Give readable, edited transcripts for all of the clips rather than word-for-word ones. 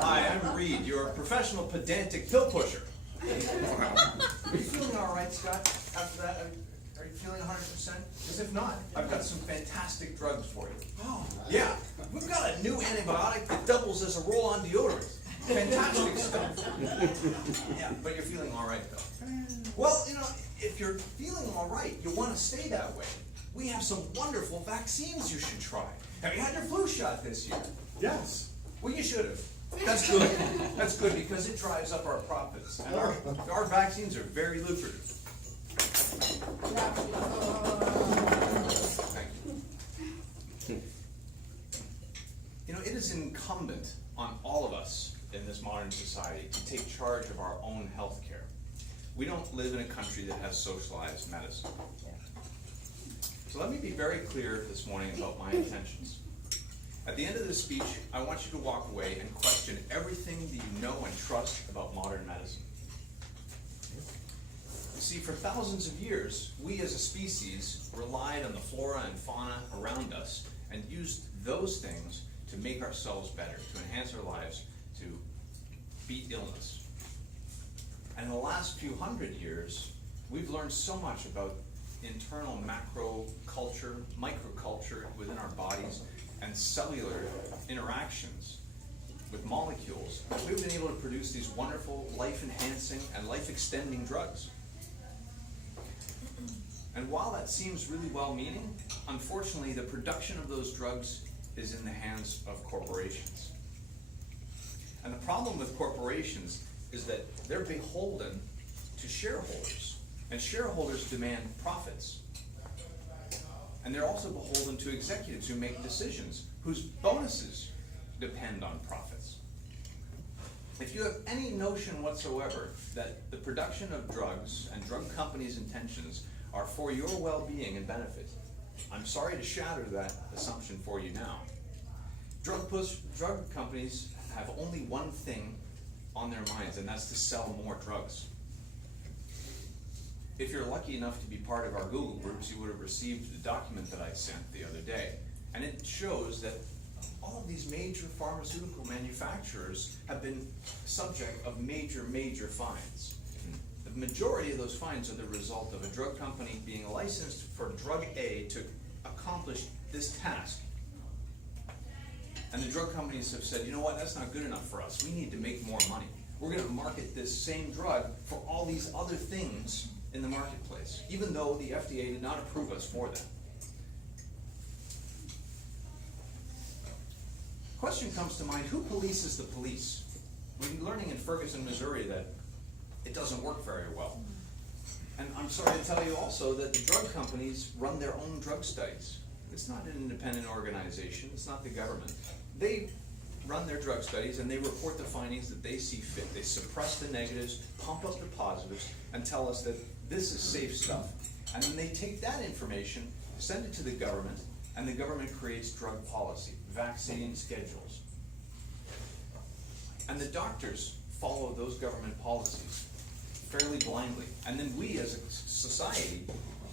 Hi, I'm Reid, your professional pedantic pill pusher. Are you feeling all right, Scott, after that? Are you feeling 100%? Because if not, I've got some fantastic drugs for you. Oh, Yeah, we've got a new antibiotic that doubles as a roll-on deodorant. Fantastic stuff. Yeah, but you're feeling all right, though. Well, you know, if you're feeling all right, you want to stay that way. We have some wonderful vaccines you should try. Have you had your flu shot this year? yes. Well, you should have. That's good. That's good because it drives up our profits. And our vaccines are very lucrative. Thank you. You know, it is incumbent on all of us in this modern society to take charge of our own health care. We don't live in a country that has socialized medicine. So let me be very clear this morning about my intentions. At the end of this speech, I want you to walk away and question everything that you know and trust about modern medicine. You see, for thousands of years, we as a species relied on the flora and fauna around us and used those things to make ourselves better, to enhance our lives, to beat illness. And in the last few hundred years, we've learned so much about internal macro culture, microculture within our bodies, and cellular interactions with molecules. We've been able to produce these wonderful life-enhancing and life-extending drugs. And while that seems really well-meaning, unfortunately, the production of those drugs is in the hands of corporations. And the problem with corporations is that they're beholden to shareholders, and shareholders demand profits. And they're also beholden to executives who make decisions, whose bonuses depend on profits. If you have any notion whatsoever that the production of drugs and drug companies' intentions are for your well-being and benefit, I'm sorry to shatter that assumption for you now. Drug companies have only one thing on their minds, and that's to sell more drugs. If you're lucky enough to be part of our Google groups, you would have received the document that I sent the other day. And it shows that all of these major pharmaceutical manufacturers have been subject of major fines. The majority of those fines are the result of a drug company being licensed for drug A to accomplish this task. And the drug companies have said, you know what, that's not good enough for us. We need to make more money. We're going to market this same drug for all these other things in the marketplace, even though the FDA did not approve us for that. Question comes to mind, who polices the police? We've been learning in Ferguson, Missouri that it doesn't work very well. And I'm sorry to tell you also that the drug companies run their own drug studies. It's not an independent organization, it's not the government. They run their drug studies and they report the findings that they see fit. They suppress the negatives, pump up the positives, and tell us that this is safe stuff. And then they take that information, send it to the government, and the government creates drug policy, vaccine schedules. And the doctors follow those government policies fairly blindly. And then we as a society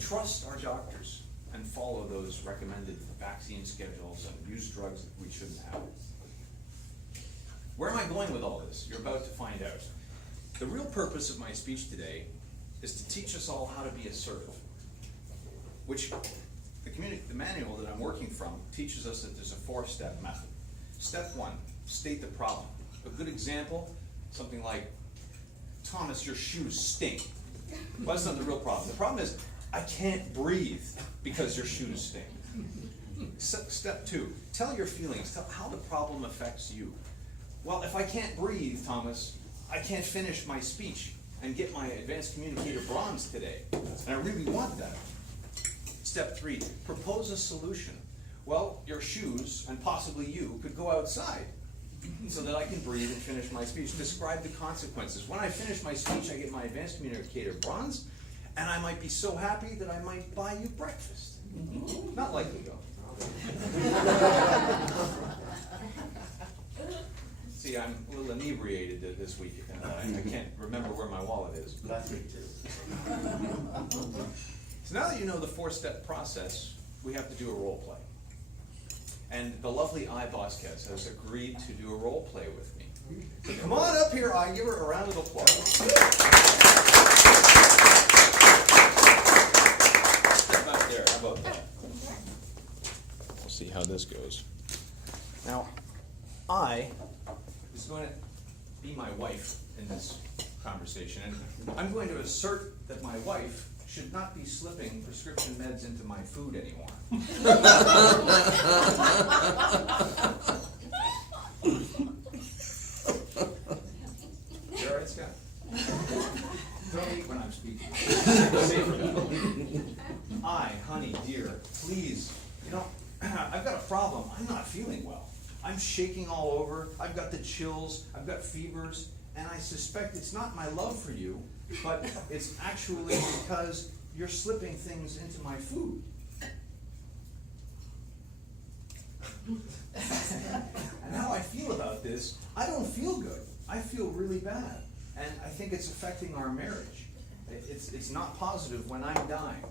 trust our doctors and follow those recommended vaccine schedules and use drugs that we shouldn't have. Where am I going with all this? You're about to find out. The real purpose of my speech today is to teach us all how to be assertive, which the manual that I'm working from teaches us that there's a 4-step method. Step 1, state the problem. A good example, something like, Thomas, your shoes stink. Well, that's not the real problem. The problem is, I can't breathe because your shoes stink. Step 2, tell your feelings. Tell how the problem affects you. Well, if I can't breathe, Thomas, I can't finish my speech and get my advanced communicator bronze today. And I really want that. Step 3, propose a solution. Well, your shoes, and possibly you, could go outside so that I can breathe and finish my speech. Describe the consequences. When I finish my speech, I get my advanced communicator bronze, and I might be so happy that I might buy you breakfast. Not likely, though. See, I'm a little inebriated this week, and I can't remember where my wallet is. That's me too. So now that you know the 4-step process, we have to do a role play. And the lovely iBosscats has agreed to do a role play with me. So come on up here, I give her a round of applause. Step back there, how about that? We'll see how this goes. Now, I is going to be my wife in this conversation, and I'm going to assert that my wife should not be slipping prescription meds into my food anymore. You all right, Scott? Don't eat when I'm speaking. Savor that. Honey, dear, please, I've got a problem. I'm not feeling well. I'm shaking all over. I've got the chills. I've got fevers. And I suspect it's not my love for you, but it's actually because you're slipping things into my food. And how I feel about this, I don't feel good. I feel really bad. And I think it's affecting our marriage. It's not positive when I'm dying.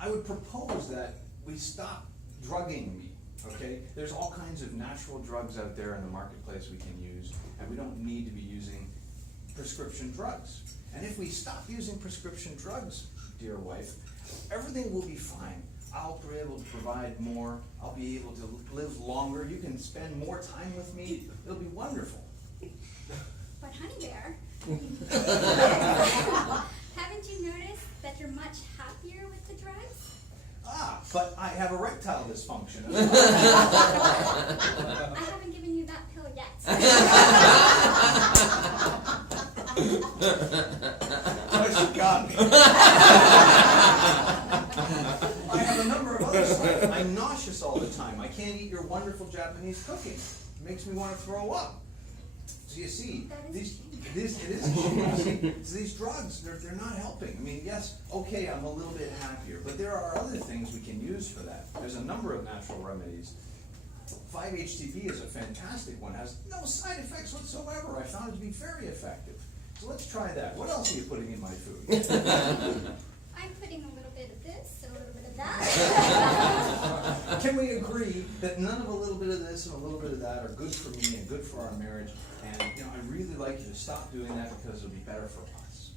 I would propose that we stop drugging me, okay? There's all kinds of natural drugs out there in the marketplace we can use, and we don't need to be using prescription drugs. And if we stop using prescription drugs, dear wife, everything will be fine. I'll be able to provide more. I'll be able to live longer. You can spend more time with me. It'll be wonderful. But honey bear, haven't you noticed that you're much happier with the drugs? But I have erectile dysfunction. I haven't given you that pill yet. Oh, she got me. I have a number of other signs. I'm nauseous all the time. I can't eat your wonderful Japanese cooking. It makes me want to throw up. So you see, it is a shame. See, these drugs, they're not helping. I mean, yes, okay, I'm a little bit happier, but there are other things we can use for that. There's a number of natural remedies. 5-HTP is a fantastic one. Has no side effects whatsoever. I found it to be very effective. So let's try that. What else are you putting in my food? I'm putting a little bit of this, a little bit of that. Can we agree that none of a little bit of this and a little bit of that are good for me and good for our marriage? And I'd really like you to stop doing that because it'll be better for us.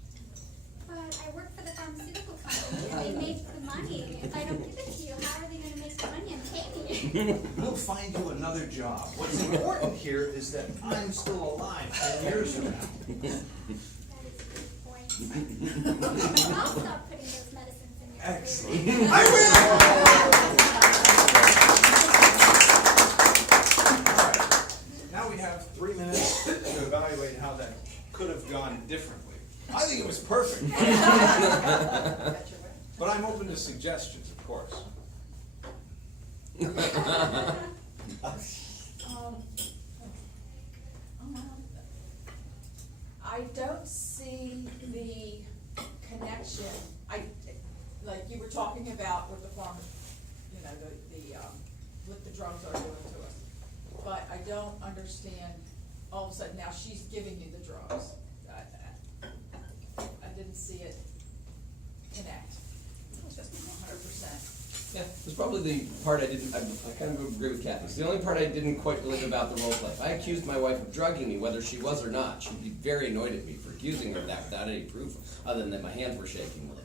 But I work for the pharmaceutical company and they make the money. If I don't give it to you, how are they going to make the money and pay me? We'll find you another job. What's important here is that I'm still alive 10 years from now. That is a good point. I'll stop putting those medicines in your Excellent. food. I will! Now we have 3 minutes to evaluate how that could have gone differently. I think it was perfect. But I'm open to suggestions, of course. I don't see the connection. Like you were talking about with the pharma, what the drugs are doing to us. But I don't understand, all of a sudden, now she's giving you the drugs. I didn't see it connect. Just 100%. Yeah, it's probably the part I didn't, I kind of agree with Kathy. It's the only part I didn't quite believe about the role play. If I accused my wife of drugging me, whether she was or not, she'd be very annoyed at me for accusing her of that without any proof, other than that my hands were shaking a little.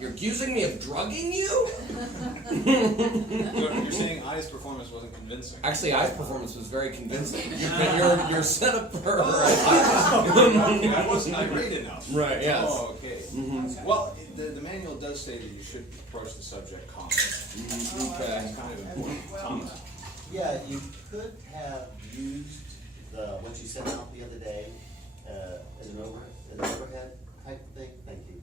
You're accusing me of drugging you? You're saying I's performance wasn't convincing. Actually, I's performance was very convincing. You're set up for her. I wasn't irate enough. Right, yes. Oh, okay. Well, the manual does say that you should approach the subject calmly. Okay. That's kind of important. Thomas? Yeah, you could have used what you sent out the other day as an overhead type thing. Thank you.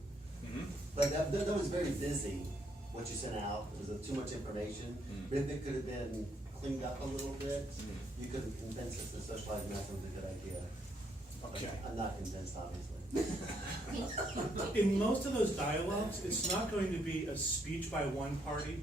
But that was very busy, what you sent out. It was too much information. But if it could have been cleaned up a little bit, you could have convinced us that socialized medicine was a good idea. Okay. I'm not convinced, obviously. In most of those dialogues, it's not going to be a speech by one party